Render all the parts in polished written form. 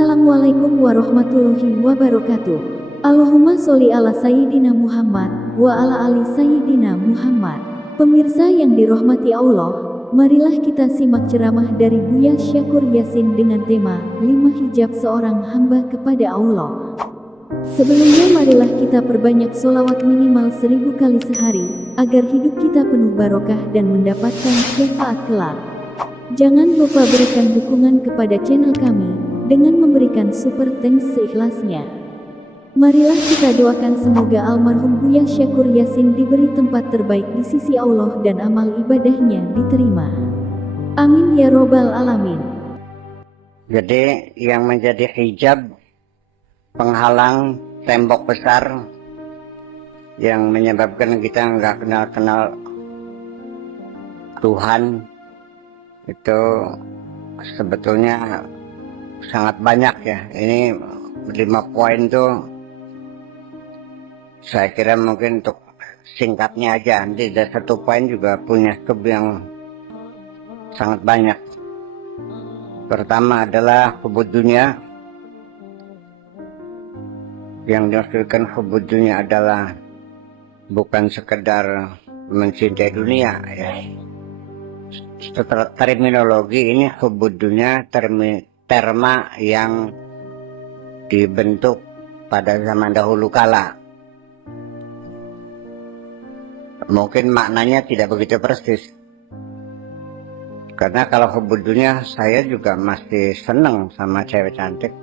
Assalamualaikum warahmatullahi wabarakatuh. Allahumma sholli ala Sayyidina Muhammad wa ala ali Sayyidina Muhammad. Pemirsa yang dirahmati Allah, marilah kita simak ceramah dari Buya Syakur Yasin dengan tema 5 hijab seorang hamba kepada Allah. Sebelumnya marilah kita perbanyak sholawat minimal 1000 kali sehari, agar hidup kita penuh barokah dan mendapatkan syafaat kelak. Jangan lupa berikan dukungan kepada channel kami dengan memberikan super thanks seikhlasnya. Marilah kita doakan semoga almarhum Buya Syakur Yasin diberi tempat terbaik di sisi Allah dan amal ibadahnya diterima. Amin ya robbal alamin. Jadi yang menjadi hijab, penghalang, tembok besar yang menyebabkan kita nggak kenal Tuhan, itu sebetulnya sangat banyak ya. Ini 5 poin tuh saya kira mungkin untuk singkatnya aja, nanti dari 1 poin juga punya sub yang sangat banyak. Pertama adalah hubud dunia. Yang dimaksudkan hubud dunia adalah bukan sekedar mencintai dunia ya. Setelah terminologi ini, hubud dunia terma yang dibentuk pada zaman dahulu kala. Mungkin maknanya tidak begitu persis. Karena kalau hubud dunia, saya juga masih senang sama cewek cantik.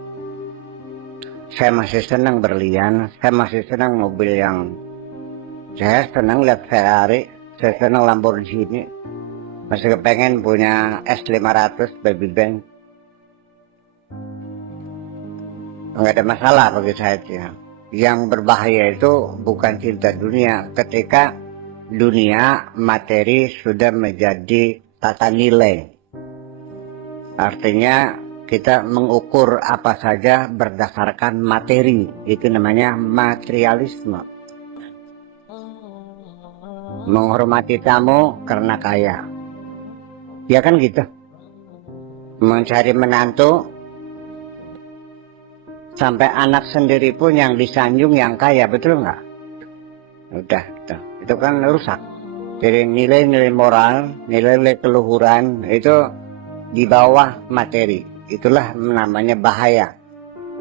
Saya masih senang berlian, saya masih senang mobil saya senang lihat Ferrari, saya senang Lamborghini. Masih kepengen punya S500 baby band. Nggak ada masalah bagi saya. Yang berbahaya itu bukan cinta dunia, ketika dunia materi sudah menjadi tata nilai. Artinya kita mengukur apa saja berdasarkan materi, itu namanya materialisme. Menghormati tamu karena kaya, ya kan gitu. Mencari menantu sampai anak sendiri pun yang disanjung yang kaya, betul nggak? Udah, itu kan rusak. Jadi nilai-nilai moral, nilai-nilai keluhuran itu di bawah materi. Itulah namanya bahaya.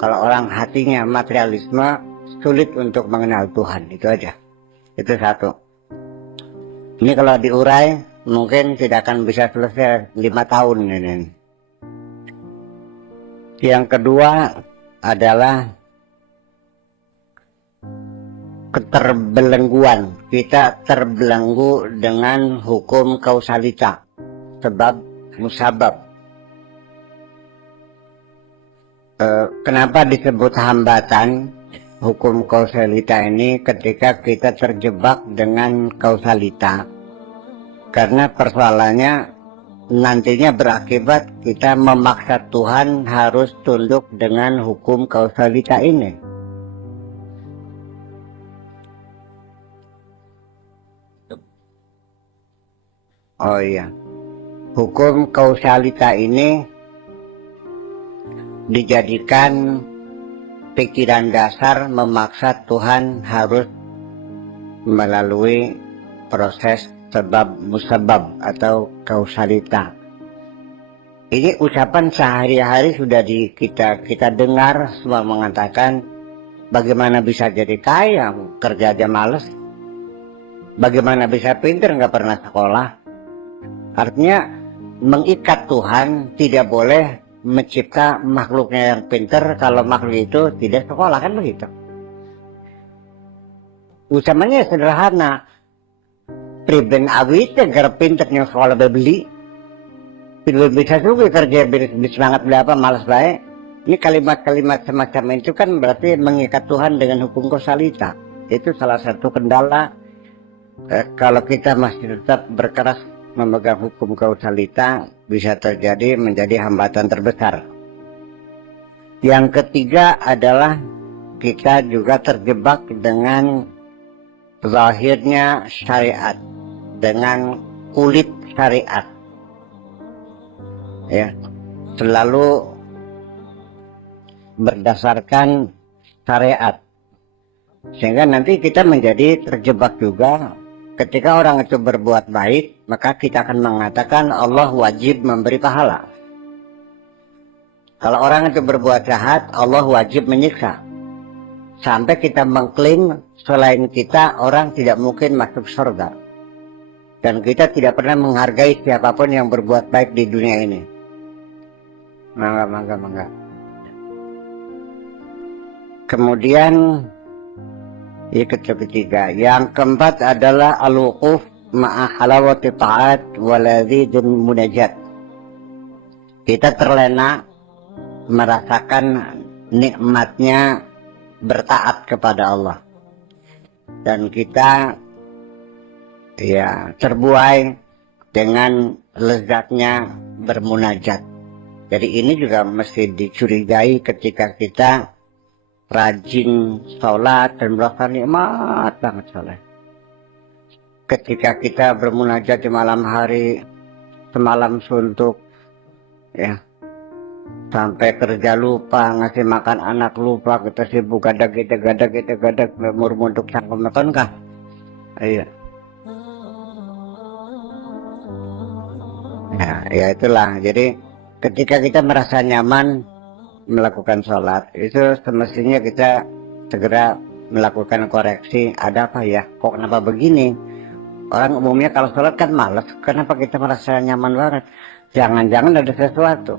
Kalau orang hatinya materialisme, sulit untuk mengenal Tuhan. Itu aja. Itu 1. Ini kalau diurai mungkin tidak akan bisa selesai 5 tahun ini. Yang kedua adalah keterbelengguan. Kita terbelenggu dengan hukum kausalita, sebab musabab. Kenapa disebut hambatan hukum kausalita ini? Ketika kita terjebak dengan kausalita, karena persoalannya nantinya berakibat kita memaksa Tuhan harus tunduk dengan hukum kausalita ini. Oh iya, hukum kausalita ini dijadikan pikiran dasar memaksa Tuhan harus melalui proses sebab musabab atau kausalita. Ini ucapan sehari-hari sudah kita dengar, semua mengatakan bagaimana bisa jadi kaya, kerja aja males. Bagaimana bisa pintar, nggak pernah sekolah. Artinya mengikat Tuhan, tidak boleh mencipta makhluknya yang pintar kalau makhluk itu tidak sekolah, kan begitu. Ucapannya sederhana. Priben awit agar pinternya sekolah beli. Belum bisa juga kerja semangat berapa malas baik. Ini kalimat-kalimat semacam itu kan berarti mengikat Tuhan dengan hukum kausalita. Itu salah satu kendala kalau kita masih tetap berkeras memegang hukum kausalita, bisa terjadi menjadi hambatan terbesar. Yang ketiga adalah kita juga terjebak dengan zahirnya syariat, dengan kulit syariat. Ya, selalu berdasarkan syariat. Sehingga nanti kita menjadi terjebak juga ketika orang itu berbuat baik, maka kita akan mengatakan Allah wajib memberi pahala. Kalau orang itu berbuat jahat, Allah wajib menyiksa. Sampai kita mengklaim selain kita orang tidak mungkin masuk surga. Dan kita tidak pernah menghargai siapapun yang berbuat baik di dunia ini. Mangga. Kemudian ketiga, yang keempat adalah al-wuquf ma'a halawati ta'at waladzidun munajat. Kita terlena merasakan nikmatnya bertaat kepada Allah. Dan kita terbuai dengan lezatnya bermunajat. Jadi ini juga mesti dicurigai ketika kita rajin sholat dan merasa nikmat banget sholat. Ketika kita bermunajat di malam hari, semalam suntuk, sampai kerja lupa, ngasih makan anak lupa, kita sibuk gadag, murmur untuk sanggup makan kah? Iya. Ya itulah. Jadi ketika kita merasa nyaman melakukan sholat, itu semestinya kita segera melakukan koreksi. Ada apa ya? Kok kenapa begini? Orang umumnya kalau sholat kan malas. Kenapa kita merasa nyaman banget? Jangan-jangan ada sesuatu.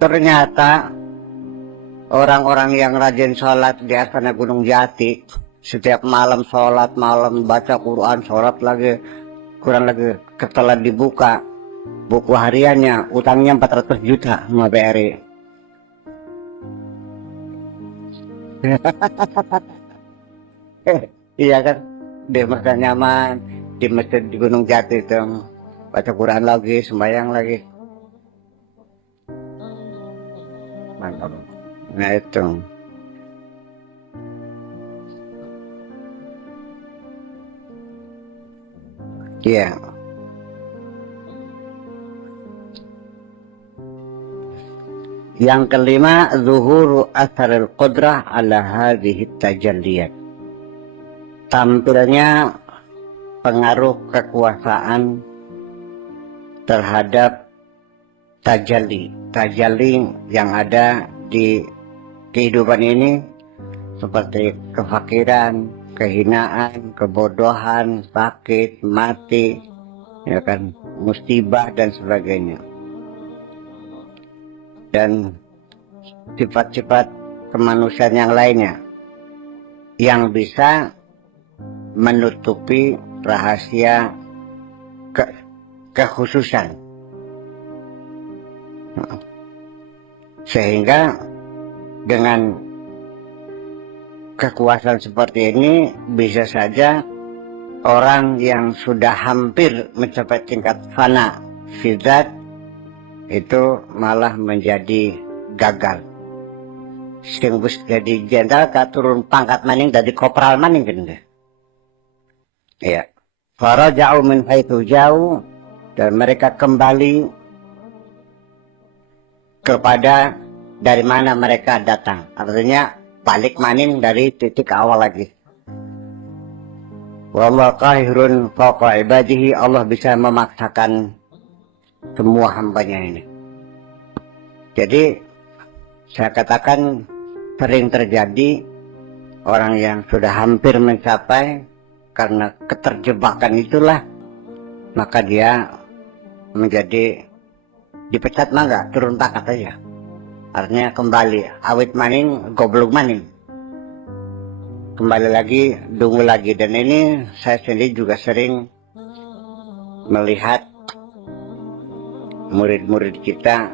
Ternyata orang-orang yang rajin sholat di Astana Gunung Jati, setiap malam sholat, malam baca Quran, sholat lagi, kurang lagi setelah dibuka buku hariannya, utangnya 400 juta sama BRI. Iya kan, di masjid nyaman, di masjid di Gunung Jati itu baca Quran lagi, sembahyang lagi. Mantap. Nah itu. Iya. Yang kelima, zuhuru atharil qudrah ala hadhihi tajalliyat. Tampilnya pengaruh kekuasaan terhadap tajalli yang ada di kehidupan ini, seperti kefakiran, kehinaan, kebodohan, sakit, mati, ya kan, musibah dan sebagainya. Dan sifat-sifat kemanusiaan yang lainnya yang bisa menutupi rahasia kekhususan. Sehingga dengan kekuasaan seperti ini bisa saja orang yang sudah hampir mencapai tingkat fana fidzat itu malah menjadi gagal. Sing wis jadi jenderal turun pangkat maning dari kopral maning kan. Ya. Faraja'u min haitsu jauh, dan mereka kembali kepada dari mana mereka datang. Artinya balik maning dari titik awal lagi. Wallahu qahirun fawqa ibadihi, Allah bisa memaksakan semua hambanya ini. Jadi saya katakan sering terjadi orang yang sudah hampir mencapai, karena keterjebakan itulah maka dia menjadi dipecat mangga, turun pangkat aja. Artinya kembali awit maning goblok maning, kembali lagi dungu lagi. Dan ini saya sendiri juga sering melihat murid-murid kita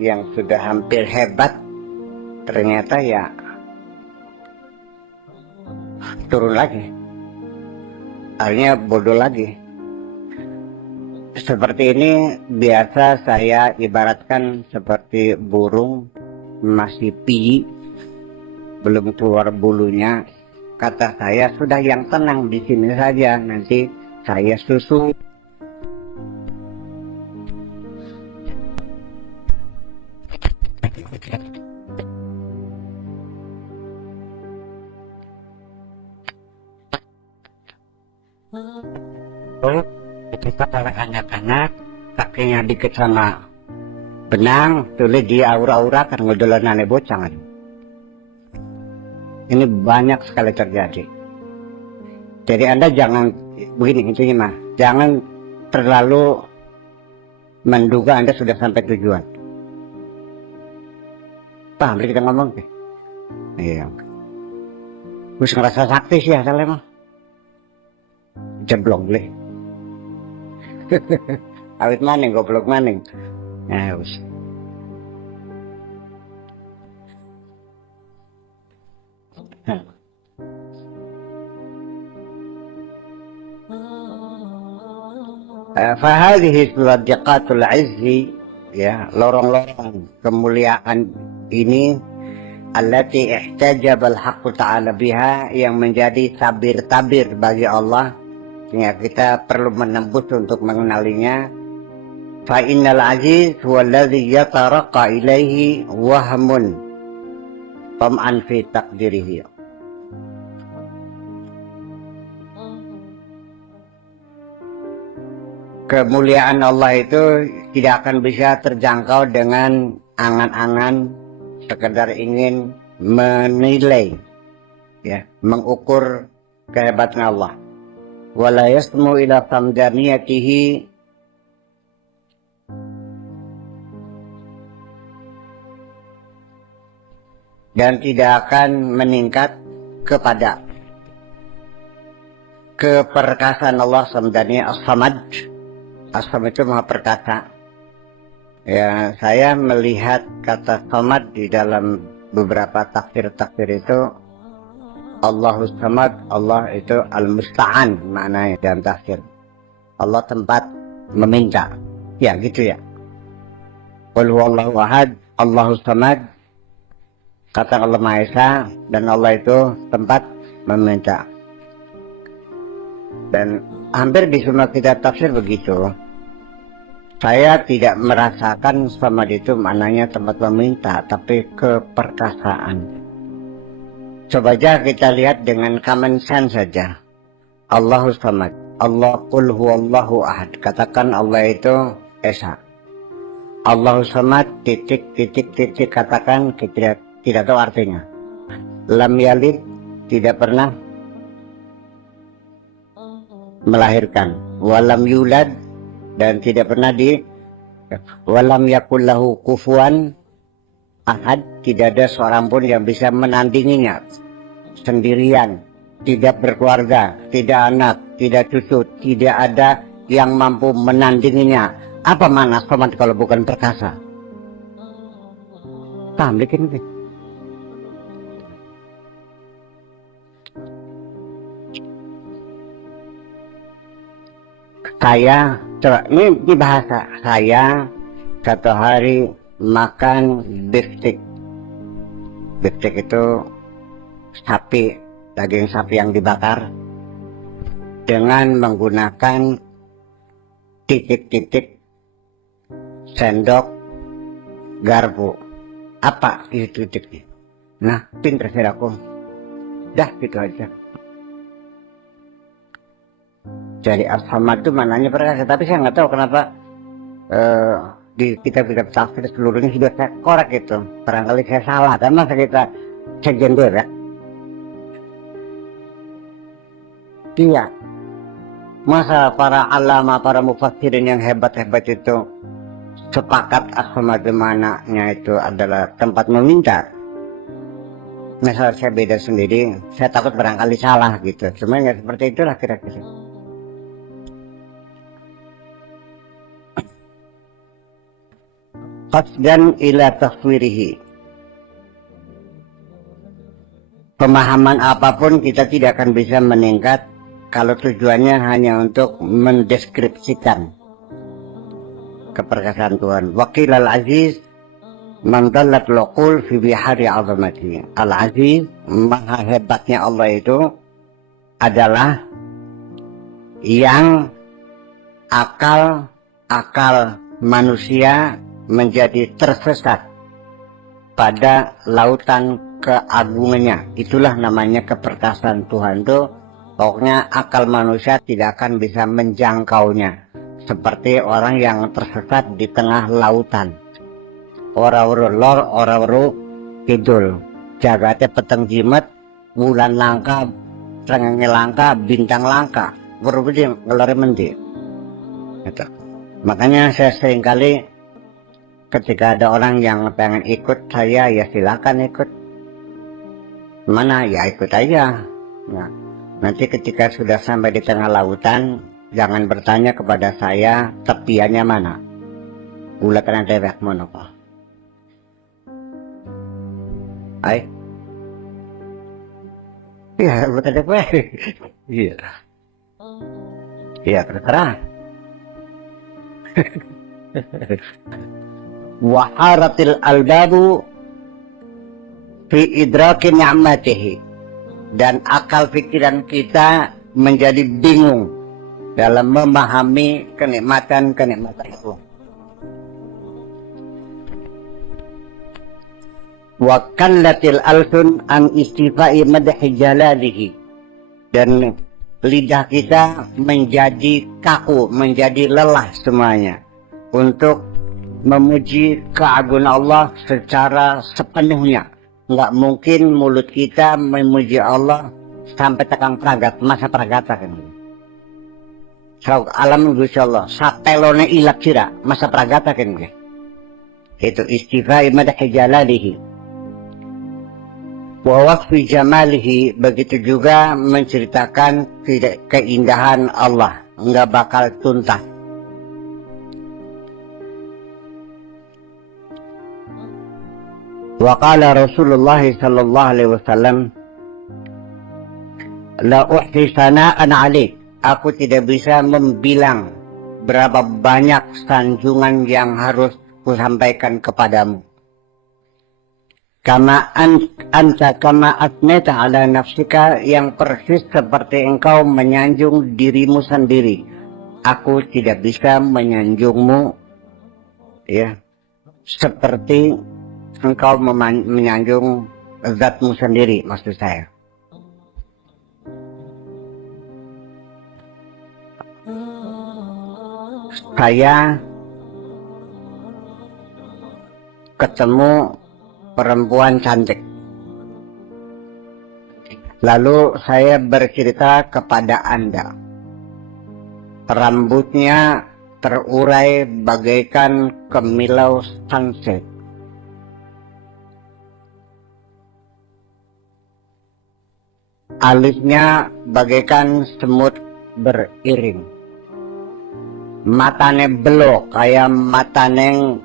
yang sudah hampir hebat, ternyata ya turun lagi, akhirnya bodoh lagi. Seperti ini biasa saya ibaratkan seperti burung masih piyi, belum keluar bulunya. Kata saya, sudah yang tenang di sini saja, nanti saya susul. Oh, ketika para anak-anak kakinya dikit sama benang, tulis di aura-aura kan ngedolanane bocah kan. Ini banyak sekali terjadi. Jadi Anda jangan begini intinya mah, jangan terlalu menduga Anda sudah sampai tujuan. Paham kita ngomong sih? Iya. Wis ngerasa sakti sih asalnya mah. Jeblok deh. Awit maning, goblok maning. Nah, wis. Fahadhihi suradiqatul izzi, ya, lorong-lorong kemuliaan ini allati ihtajabal haqqu ta'ala biha, yang menjadi tabir-tabir bagi Allah sehingga kita perlu menembus untuk mengenalinya. Fa innal aziz huwa alladhi yataraqqa ilaihi wahmun tam'an fi taqdirihi. Kemuliaan Allah itu tidak akan bisa terjangkau dengan angan-angan sekedar ingin menilai, ya, mengukur kehebatan Allah. Wala yasmu ila tamdaniyatihi, dan tidak akan meningkat kepada keperkasaan Allah. Samdani as-samad, as-samad itu maha perkasa. Ya, saya melihat kata samad di dalam beberapa tafsir-tafsir itu Allahus samad, Allah itu al-musta'an maknanya dalam tafsir. Allah tempat meminta. Ya gitu ya. Qul huwallahu ahad, Allahus samad, kata Allah Maha Esa, dan Allah itu tempat meminta. Dan hampir di semua kitab tafsir begitu. Saya tidak merasakan samad itu maknanya tempat meminta, tapi keperkasaan. Coba aja kita lihat dengan common sense saja. Allahus samad, Allah, qul huwallahu ahad, katakan Allah itu Esa. Allahus samad, titik, katakan tidak tahu artinya. Lam yalid, tidak pernah melahirkan. Walam yulad, dan tidak pernah walam yakullahu kufuwan ahad, tidak ada seorang pun yang bisa menandinginya. Sendirian, tidak berkeluarga, tidak anak, tidak cucu, tidak ada yang mampu menandinginya. Apa makna samad kalau bukan perkasa? Paham bikin ini? Saya, coba ini di bahasa saya, satu hari makan beefsteak. Beefsteak itu sapi, daging sapi yang dibakar dengan menggunakan titik-titik sendok garpu. Apa itu titiknya? Nah, pinter sih aku. Dah gitu aja. Jadi as-samad itu maknanya perkasa, tapi saya nggak tahu kenapa di kitab-kitab tafsir seluruhnya sudah saya korek itu. Barangkali saya salah, karena kita gender ya. Iya. Masa para alama, para mufassirin yang hebat-hebat itu sepakat as-samad maknanya itu adalah tempat meminta. Misal saya beda sendiri, saya takut barangkali salah gitu. Cuma nggak seperti itulah kira-kira. Qasdan ila taswirihi. Pemahaman apapun kita tidak akan bisa meningkat kalau tujuannya hanya untuk mendeskripsikan keperkasaan Tuhan. Wakil al-aziz man dallat luqul fi bihari azamati. Al-aziz, maha hebatnya Allah itu adalah yang akal manusia menjadi tersesat pada lautan keagungannya. Itulah namanya keperkasaan Tuhan itu. Pokoknya akal manusia tidak akan bisa menjangkaunya. Seperti orang yang tersesat di tengah lautan. Ora-uru lor, ora-uru kidul. Jagate peteng jimet, bulan langka, srengenge langka, bintang langka. Berubah ngelore mendi. Gitu. Makanya saya seringkali ketika ada orang yang pengen ikut saya, ya silakan ikut. Mana ya ikut aja. Nah, nanti ketika sudah sampai di tengah lautan, jangan bertanya kepada saya tepiannya mana. Ulah kena dewek mono kok. Ay. Iya, ulah dewek. Iya. Iya, terserah. Waharatil albabu fi idraki ni'matihi, dan akal pikiran kita menjadi bingung dalam memahami kenikmatan-kenikmatan Allah. Wa kallatil alsun an istifai madhi jalalihi, dan lidah kita menjadi kaku, menjadi lelah semuanya untuk memuji keagungan Allah secara sepenuhnya. Nggak mungkin mulut kita memuji Allah sampai tekan pragat, masa pragata kan. So, alam Gusti Allah, sapelone ilak sira, masa pragata kan. Itu istifai madhi jalalihi. Wa waqfi jamalihi, begitu juga menceritakan keindahan Allah, nggak bakal tuntas. Wa qala Rasulullah sallallahu alaihi wasallam, la uhsi sana'an 'alaik, aku tidak bisa membilang berapa banyak sanjungan yang harus kusampaikan kepadamu. Kama anta kama atneta ala nafsika, yang persis seperti engkau menyanjung dirimu sendiri. Aku tidak bisa menyanjungmu ya seperti engkau menyanjung zatmu sendiri, maksud saya. Saya ketemu perempuan cantik. Lalu saya bercerita kepada Anda. Rambutnya terurai bagaikan kemilau sunset. Alisnya bagaikan semut beriring. Matane belok kayak matane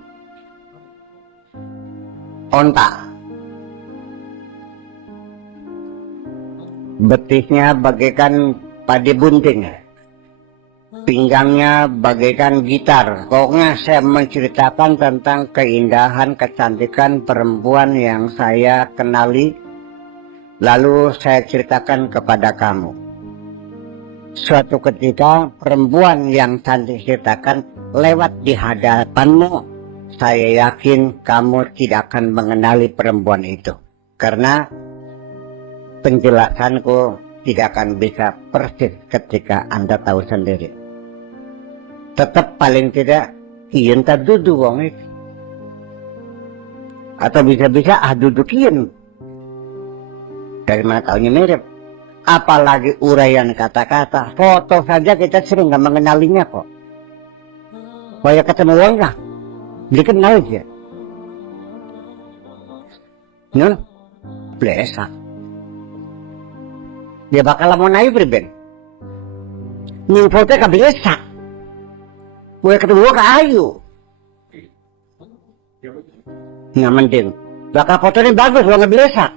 onta. Betisnya bagaikan padi bunting. Pinggangnya bagaikan gitar. Pokoknya saya menceritakan tentang keindahan, kecantikan perempuan yang saya kenali. Lalu saya ceritakan kepada kamu. Suatu ketika perempuan yang cantik ceritakan lewat di hadapanmu, saya yakin kamu tidak akan mengenali perempuan itu. Karena penjelasanku tidak akan bisa persis ketika Anda tahu sendiri. Tetap paling tidak kian tak duduk wong itu. Atau bisa-bisa duduk kian. Dari mana tahunya mirip. Apalagi uraian kata-kata. Foto saja kita sering gak mengenalinya kok. Kayak ketemu orang lah, dikenal aja. Nun, blesa. Dia bakal mau naik berben. Ning foto ka blesa. Gue ketemu ke ayu. Nggak mending. Bakal fotonya bagus, gak blesa.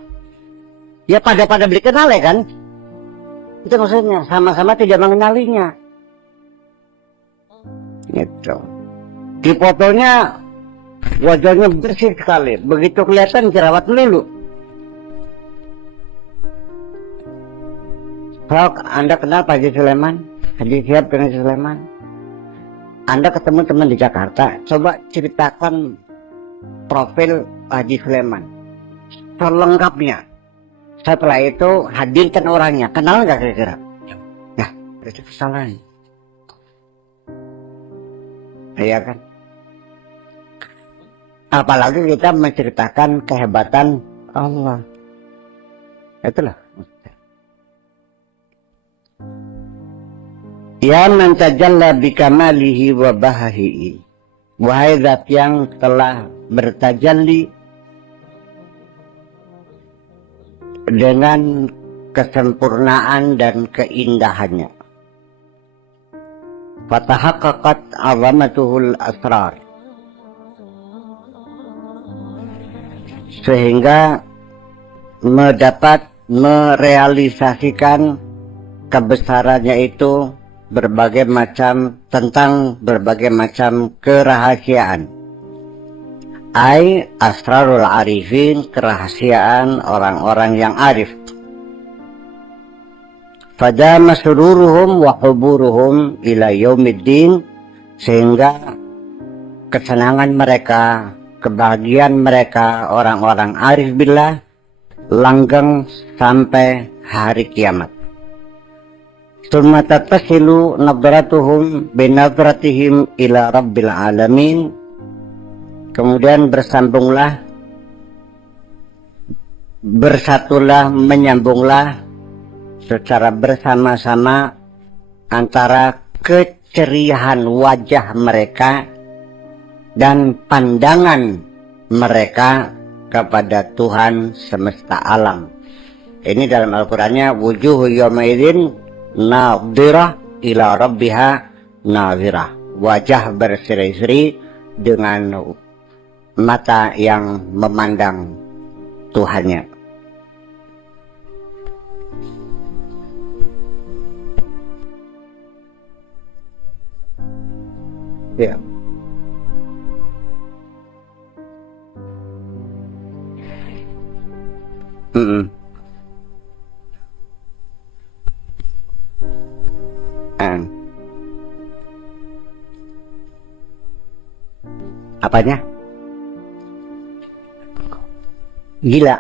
Ya pada beli kenal ya kan? Itu maksudnya, sama-sama tidak mengenalinya. Gitu. Di fotonya wajahnya bersih sekali, begitu kelihatan jerawat melulu. Kalau Anda kenal Pak Haji Sulaiman, Haji Syihab dengan Sulaiman, Anda ketemu teman di Jakarta, coba ceritakan profil Haji Sulaiman selengkapnya. Setelah itu hadirkan orangnya, kenal nggak kira-kira? itu kesalahan. Iya kan? Apalagi kita menceritakan kehebatan Allah. Itulah. Ya man tajalla bikamalihi wa bahahi. Wahai zat yang telah bertajalli dengan kesempurnaan dan keindahannya. Fatahaqqaqat 'azamatuhul asrar. Sehingga mendapat merealisasikan kebesarannya itu tentang berbagai macam kerahasiaan. Ai asrarul arifin, kerahasiaan orang-orang yang arif. Fadama sururuhum wa huburuhum ila yaumiddin, sehingga kesenangan mereka, kebahagiaan mereka orang-orang arif billah langgeng sampai hari kiamat. Tsumma tattasilu nadratuhum binadratihim ila rabbil alamin. Kemudian bersatulah, menyambunglah secara bersama-sama antara keceriaan wajah mereka dan pandangan mereka kepada Tuhan semesta alam. Ini dalam Al-Qur'annya, wujuhu yawmaidin nadhirah ila rabbiha nadhirah. Wajah berseri-seri dengan mata yang memandang Tuhannya. Ya. Apanya? Gila.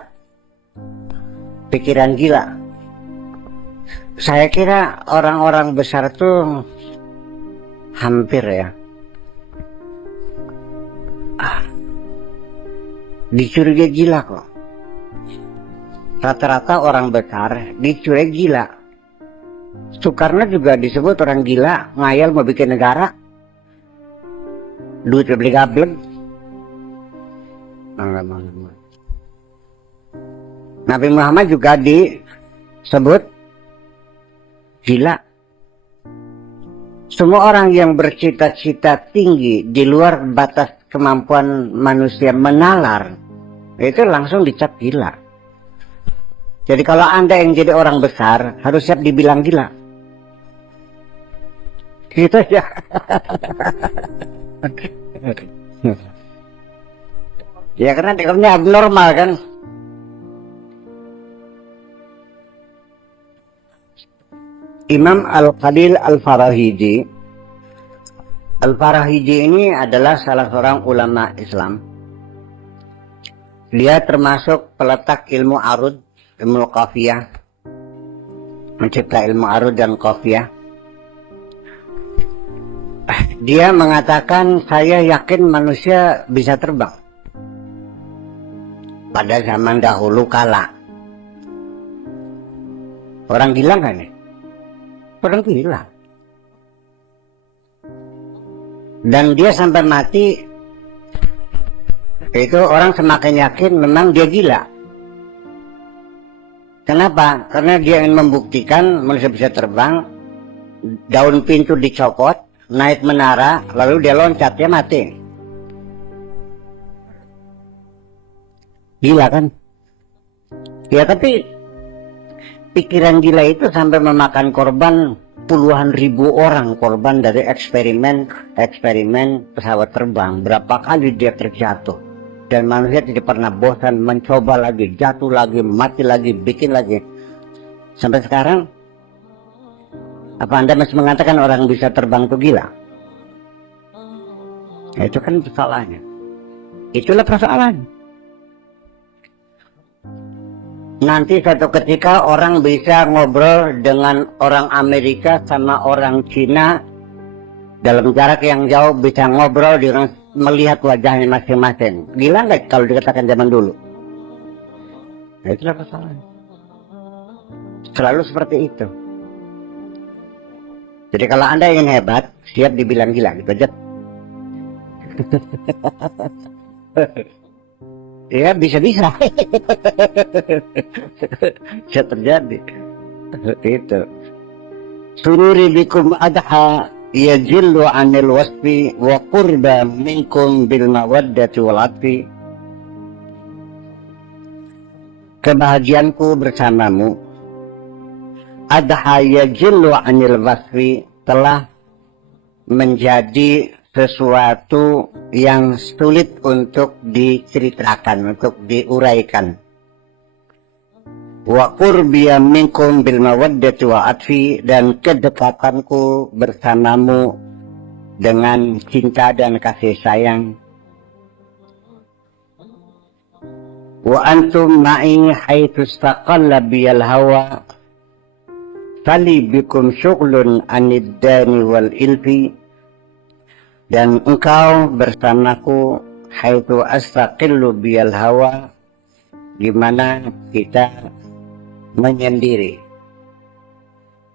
Pikiran gila. Saya kira orang-orang besar tuh hampir ya dicurigai gila kok. Rata-rata orang besar dicurigai gila. Soekarno juga disebut orang gila, ngayal mau bikin negara, duit beli gablek. Nabi Muhammad juga disebut gila. Semua orang yang bercita-cita tinggi di luar batas kemampuan manusia menalar, itu langsung dicap gila. Jadi kalau Anda yang jadi orang besar, harus siap dibilang gila. Gitu ya. Ya karena dianggapnya abnormal kan. Imam Al-Khalil Al-Farahidi. Al-Farahidi ini adalah salah seorang ulama Islam. Dia termasuk peletak ilmu arud, ilmu qafiyah, mencipta ilmu arud dan qafiyah. Dia mengatakan, saya yakin manusia bisa terbang pada zaman dahulu kala. Orang gila kan ya? Orang gila. Dan dia sampai mati, itu orang semakin yakin memang dia gila. Kenapa? Karena dia ingin membuktikan manusia bisa terbang, daun pintu dicopot, naik menara, lalu dia loncat, dia mati. Gila kan? Ya tapi pikiran gila itu sampai memakan korban puluhan ribu orang, korban dari eksperimen pesawat terbang. Berapa kali dia terjatuh, dan manusia tidak pernah bosan mencoba lagi, jatuh lagi, mati lagi, bikin lagi. Sampai sekarang, apa Anda masih mengatakan orang bisa terbang itu gila? Ya, itu kan persoalannya. Itulah persoalan. Nanti suatu ketika orang bisa ngobrol dengan orang Amerika sama orang Cina dalam jarak yang jauh, bisa ngobrol dengan melihat wajahnya masing-masing. Gila nggak kalau dikatakan zaman dulu? Nah, itulah masalahnya. Selalu seperti itu. Jadi kalau Anda ingin hebat, siap dibilang gila gitu aja. Ya bisa-bisa. Bisa terjadi. Itu. Sururi bikum adha yajillu anil wasfi wa qurba minkum bil mawaddati wal atfi. Kebahagiaanku bersamamu adha yajillu anil wasfi, telah menjadi sesuatu yang sulit untuk diceritakan, untuk diuraikan. Wa qurbiya minkum bil mawaddati wa atfi, dan kedekatanku bersamamu dengan cinta dan kasih sayang. Wa antum ma'i haitsu istaqalla biyal hawa fali bikum syughlun anid dani wal ilfi, dan engkau bersamaku haitsu astaqillu biyal hawa, gimana kita menyendiri,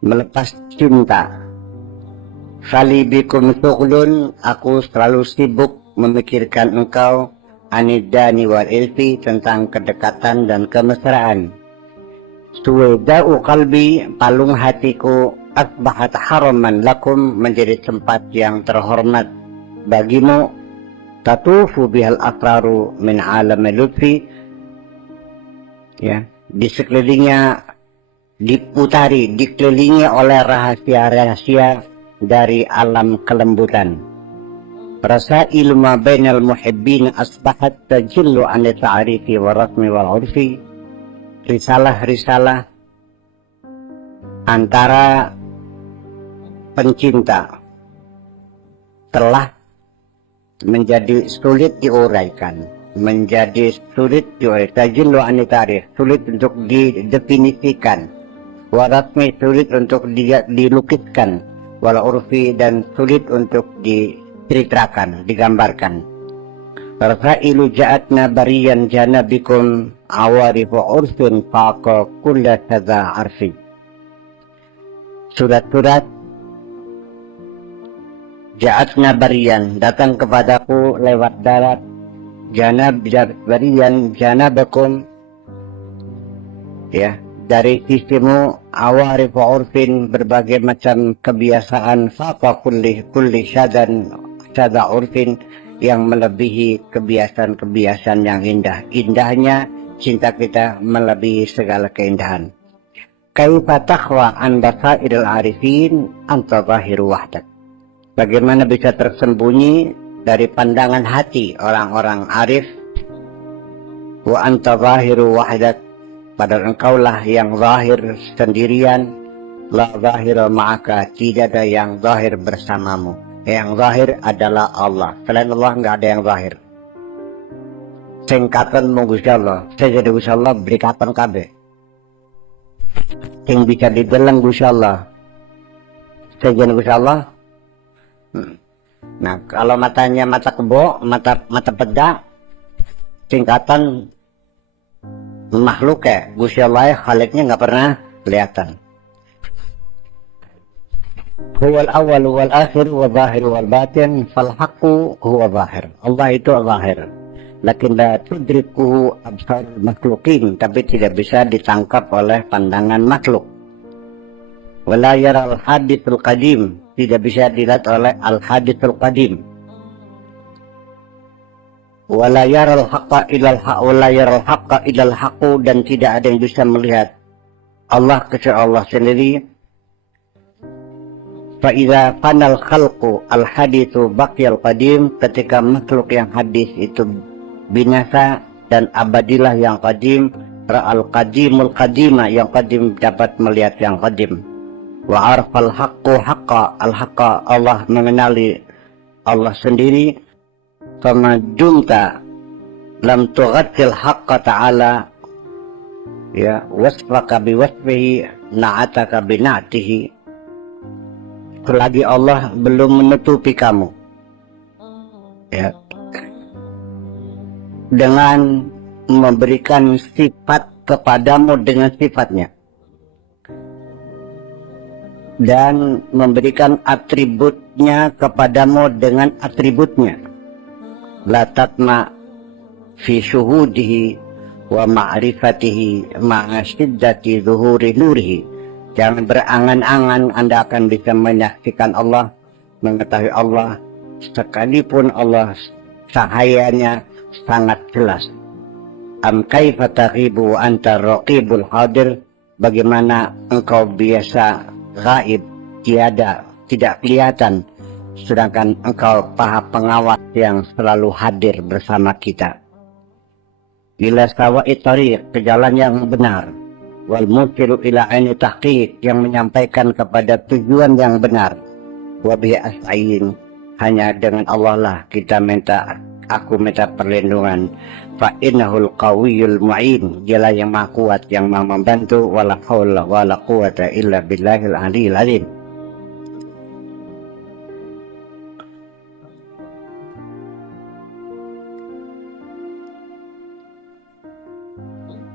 melepas cinta. Fali bikum syughlun, aku selalu sibuk memikirkan engkau, anidani wal ilfi, tentang kedekatan dan kemesraan. Suweda'u qalbi, palung hatiku, asbahat haraman lakum, menjadi tempat yang terhormat bagimu. Tatufu bihal asraru min alam lutfi, ya, di sekelilingnya diputari, dikelilingi oleh rahasia-rahasia dari alam kelembutan. Rasailu ma bainal muhibbin asbahat tajillu an ta'arifi wa rasmi wal urfi. Risalah-risalah antara pencinta telah menjadi sulit diuraikan, menjadi sulit tajillu an ta'arif, sulit untuk didefinisikan, wa rasmi, sulit untuk dilukiskan, wal urfi, dan sulit untuk diceritakan, digambarkan. Rasailu ja'atna bariyan janabikum awarifu urfin faqa kulla sadha arfi. Surat-surat ja'atna bariyan, datang kepadaku lewat darat, janab bariyan janabakum, ya, dari sisimu, awarifu urfin, berbagai macam kebiasaan, faqa kulli sadha urfin, yang melebihi kebiasaan-kebiasaan yang indah. Indahnya cinta kita melebihi segala keindahan. Kaifa takhwa an basairil arifin anta zahiru wahdak. Bagaimana bisa tersembunyi dari pandangan hati orang-orang arif, wa anta zahiru wahdak, padahal engkaulah yang zahir sendirian, la zahira ma'aka, tidak ada yang zahir bersamamu. Yang zahir adalah Allah. Selain Allah nggak ada yang zahir. Singkatan mau Gusti Allah, saya jadi Gusti Allah beri kapan kabeh. Sing bisa dideleng Gusti Allah, saya jadi Gusti Allah. Nah, kalau matanya mata kebo, mata peda, singkatan makhluk ya, Gusti Allah khaliknya nggak pernah kelihatan. Huwal awal wal akhir wa zahir wal batin fal haqqu huwa zahir. Allah itu zahir, lakin la tudrikuhu absar makhluqin, tapi tidak bisa ditangkap oleh pandangan makhluk. Wala yara al hadithul qadim, tidak bisa dilihat oleh al hadithul qadim. Wala yara al haqqa ilal haqq, wala yara al haqqa ilal haqqu, dan tidak ada yang bisa melihat Allah kecuali Allah sendiri. Fa'idha fanal khalqu al-hadithu baqiyal qadim, ketika makhluk yang hadis itu binasa dan abadilah yang qadim, ra'al qadimul qadima, yang qadim dapat melihat yang qadim. Wa arfal haqqu haqqa al-haqqa, Allah mengenali Allah sendiri. Fama junta lam tughatil haqqa ta'ala ya, wasfaka biwasfihi na'ataka bina'tihi. Selagi Allah belum menutupi kamu, ya, dengan memberikan sifat kepadamu dengan sifatnya, dan memberikan atributnya kepadamu dengan atributnya. La tatma fi syuhudihi wa ma'rifatihi ma'a syiddati zuhuri nurihi. Jangan berangan-angan Anda akan bisa menyaksikan Allah, mengetahui Allah, sekalipun Allah cahayanya sangat jelas. Am kaifa taghibu anta raqibul hadir. Bagaimana engkau biasa gaib, tiada, tidak kelihatan, sedangkan engkau paha pengawas yang selalu hadir bersama kita. Ila sawa'i tariq, ke jalan yang benar. Wal musilu ila aini tahqiq, yang menyampaikan kepada tujuan yang benar. Wa bihi as'ain, hanya dengan Allah lah aku minta perlindungan. Fa innahul qawiyyul mu'in, dialah yang maha kuat, yang maha membantu. Wala haula wala quwata illa billahil aliyil azim.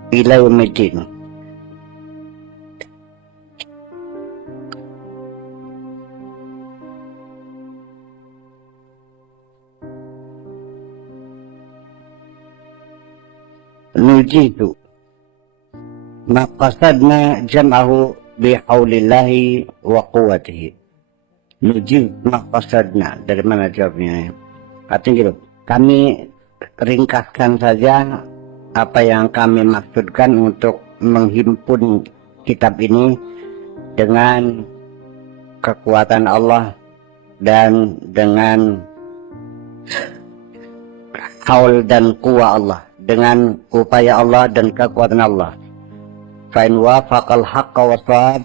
Ila yaumiddin. Nujidu maqasadna jam'ahu bihaulillahi wa quwwatihi. Nujid maqasadna, dari mana jawabnya? Artinya gitu, kami ringkaskan saja apa yang kami maksudkan untuk menghimpun kitab ini dengan kekuatan Allah dan dengan haul dan kuwa Allah, dengan upaya Allah dan kekuatan Allah. Fa'in wafaqal haqqa wa shawab,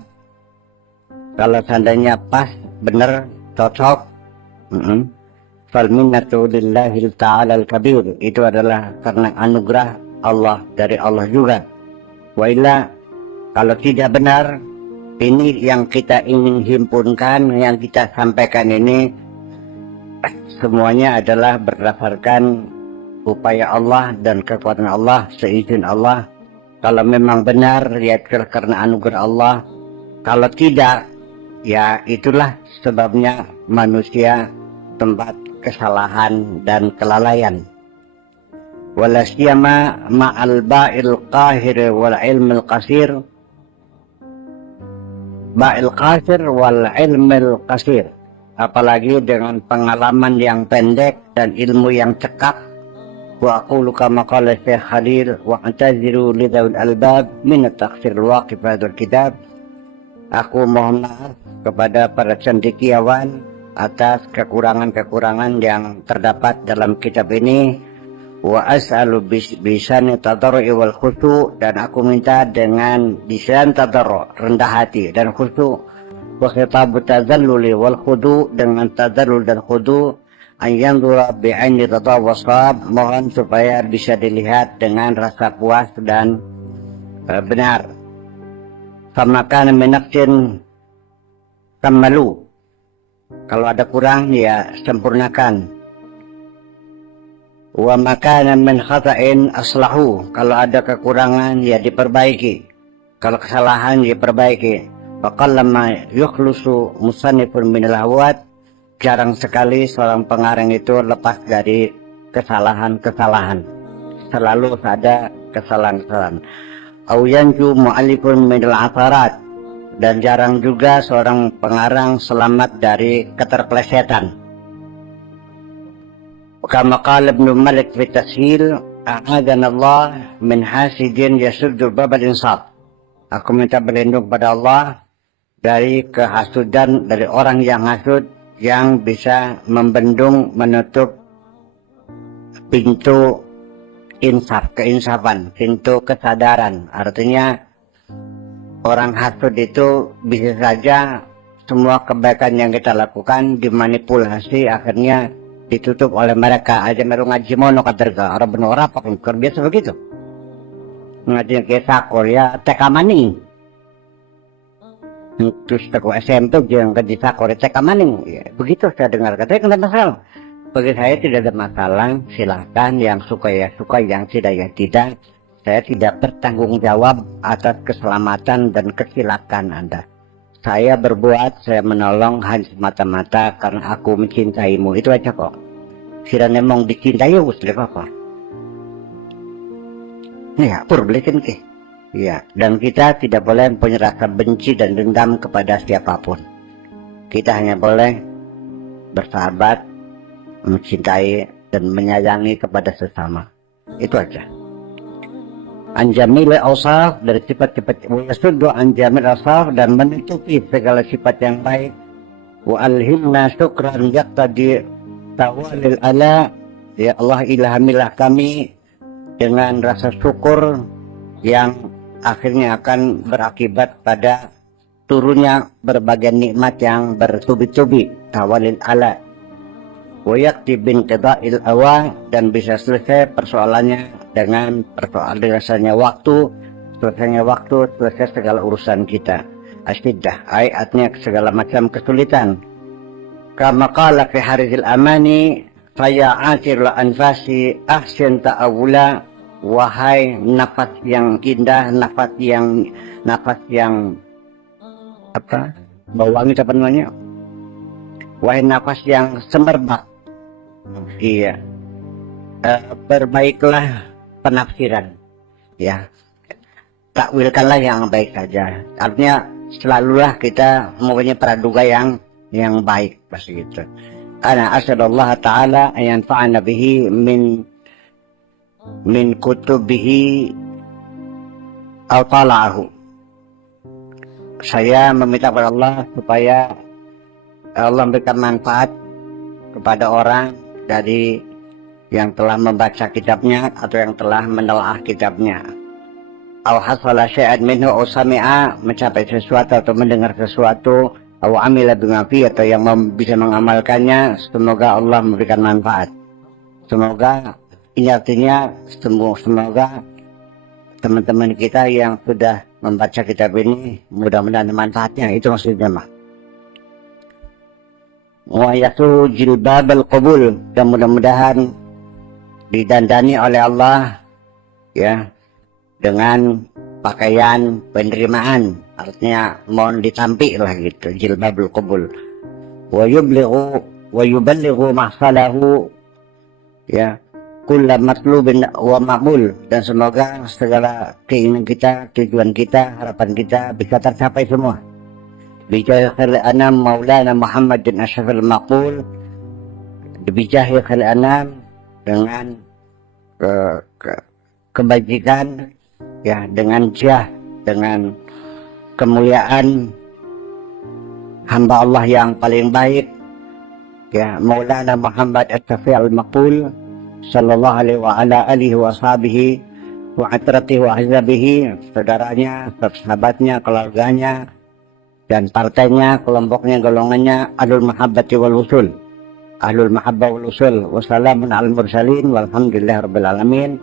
kalau seandainya pas, benar, cocok, fal minnatu lillahi ta'ala al-kabir, itu adalah karena anugerah Allah, dari Allah juga. Wa illa, kalau tidak benar, ini yang kita ingin himpunkan, yang kita sampaikan ini semuanya adalah berdasarkan upaya Allah dan kekuatan Allah, seizin Allah. Kalau memang benar, ya karena anugerah Allah. Kalau tidak, ya itulah sebabnya manusia tempat kesalahan dan kelalaian. Wala siyama ma'al ba'il qahir wal ilmil qasir. Ba'il qasir wal ilmil qasir. Apalagi dengan pengalaman yang pendek dan ilmu yang cekap. Wa aqulu kama qala Syekh Khalil wa antaziru li dzawil albab min at-taqsir al-waqif hadzal kitab. Aku mohon maaf kepada para cendekiawan atas kekurangan-kekurangan yang terdapat dalam kitab ini. Wa as'alu bisani tadarru'i wal khusyu', dan aku minta dengan lisan tadarru', rendah hati dan khusyu'. Wa khitabu tazalluli wal khudu', dengan tazallul dan khudu'. Ayanzura bi'aini ridha wasab, mohon supaya bisa dilihat dengan rasa puas dan benar. Sama kana min naqsin kamalu, kalau ada kurang ya sempurnakan. Wa makana min khata'in aslahu, kalau ada kekurangan ya diperbaiki, kalau kesalahan diperbaiki. Wa qallama yukhlusu musannifun min al-ahwat, jarang sekali seorang pengarang itu lepas dari kesalahan-kesalahan. Selalu ada kesalahan-kesalahan. Au yanju mu'allifun min al-atharat, dan jarang juga seorang pengarang selamat dari keterpelesetan. Kama qala Ibnu Malik fi tashil, a'adana Allah min hasidin yasuddu babal insaf. Aku minta berlindung pada Allah dari kehasudan, dari orang yang hasud, yang bisa membendung, menutup pintu insaf, keinsafan, pintu kesadaran. Artinya orang hasud itu bisa saja semua kebaikan yang kita lakukan dimanipulasi, akhirnya ditutup oleh mereka. Aja meru ngaji mono kaderga, orang benar apa kan biasa begitu. ngaji ke sakor ya TK maning. Terus teku SMP jeung ke sakor TK maning. Ya, begitu saya dengar katanya enggak masalah. Bagi saya tidak ada masalah, silahkan yang suka ya suka, yang tidak ya tidak. Saya tidak bertanggung jawab atas keselamatan dan kesilakan Anda. Saya berbuat, saya menolong hanya semata-mata karena aku mencintaimu. Itu aja kok. Kiranya emang dicintai us apa? Ya, perbelikan ke. Ya, dan kita tidak boleh punya rasa benci dan dendam kepada siapapun. Kita hanya boleh bersahabat, mencintai dan menyayangi kepada sesama. Itu aja. Anjamil awsaf, dari sifat-sifat yasuddu anjamil awsaf, dan menutupi segala sifat yang baik. Wa alhimna syukran yaqtadi tawalil ala. Ya Allah, ilhamilah kami dengan rasa syukur yang akhirnya akan berakibat pada turunnya berbagai nikmat yang bertubi-tubi. Tawalil ala wa yakti bin qada'il awa, dan bisa selesai persoalannya dengan selesainya waktu, selesai segala urusan kita. Asyidah, ayatnya segala macam kesulitan. Kama qala fi harizil amani, faya asirul anfasi ahsin ta'awula. Wahai nafas yang indah, nafas yang apa? Bawangi apa namanya? Wahai nafas yang semerbak. Iya. Berbaiklah penafsiran, ya, takwilkanlah yang baik saja. Artinya selalulah kita mempunyai praduga yang baik, pasti gitu. Ana asyhadullah taala ayan fa'ana bihi min kutubihi aw tala'ahu. Saya meminta kepada Allah supaya Allah memberikan manfaat kepada orang dari yang telah membaca kitabnya atau yang telah menelaah kitabnya. Aw hasala syai'an minhu aw sami'a, mencapai sesuatu atau mendengar sesuatu, aw amila bima fi, atau yang bisa mengamalkannya. Semoga Allah memberikan manfaat. Semoga ini artinya semoga teman-teman kita yang sudah membaca kitab ini mudah-mudahan manfaatnya. Itu maksudnya mah. Wa yasu jilbabal qabul, dan mudah-mudahan didandani oleh Allah ya dengan pakaian penerimaan, artinya mohon ditampi lah gitu, jilbabul qabul. Wa yuballighu mahsalahu ya kullu matlubin wa ma'mul, dan semoga segala keinginan kita, tujuan kita, harapan kita bisa tercapai semua. Bijahi khairil anam maulana Muhammadin asyrafil maqul, bijahi khairil anam, dengan kebajikan ya, dengan jah, dengan kemuliaan hamba Allah yang paling baik ya, Maulana Muhammad as-Syafi'ul Maqbul sallallahu alaihi wa ala alihi wa sahbihi wa atratihi wa ahzabihi, saudaranya, sahabatnya, keluarganya, dan partainya, kelompoknya, golongannya, ahlul mahabbati wal usul, ahlul mahabbah wal usul. Wassalamun al mursalin walhamdulillah rabbil alamin.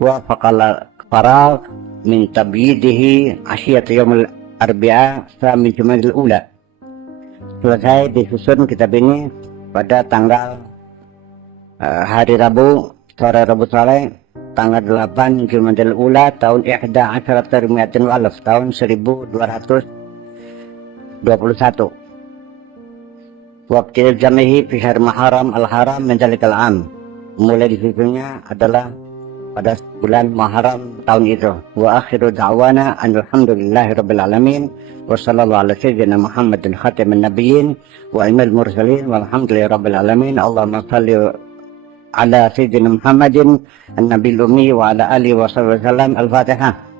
Wa faqala faragh min tabyidihi asyiyat yaumul arbi'a min jumadil ula. Selesai disusun kitab ini pada tanggal hari Rabu, sore Rabu sore, tanggal 8 Jumadil Ula tahun 11 Rimiatin Walaf, tahun 1221. Waktu jamihi fi syahri Muharram al-Haram min dzalikal am. Mulai disusunnya adalah pada bulan Muharram tahun itu. Wa akhiru da'wana alhamdulillahi rabbil alamin. Wa sallallahu ala sayyidina Muhammadin khatamin nabiyyin wa imamil mursalin walhamdulillahi rabbil alamin. Allahumma salli ala sayyidina Muhammadin an-nabiyil ummi wa ala alihi wa sahbihi wasallam. Al-Fatihah.